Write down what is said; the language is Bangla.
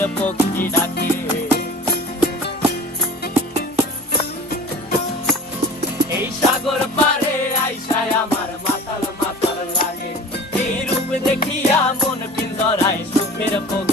সুখের পক্ষী ডাকে। এই সাগর পারে আইসায় আমার মাতাল মাতাল লাগে, এই রূপ দেখিয়া মন পিঞ্জরায় সুখের পক্ষী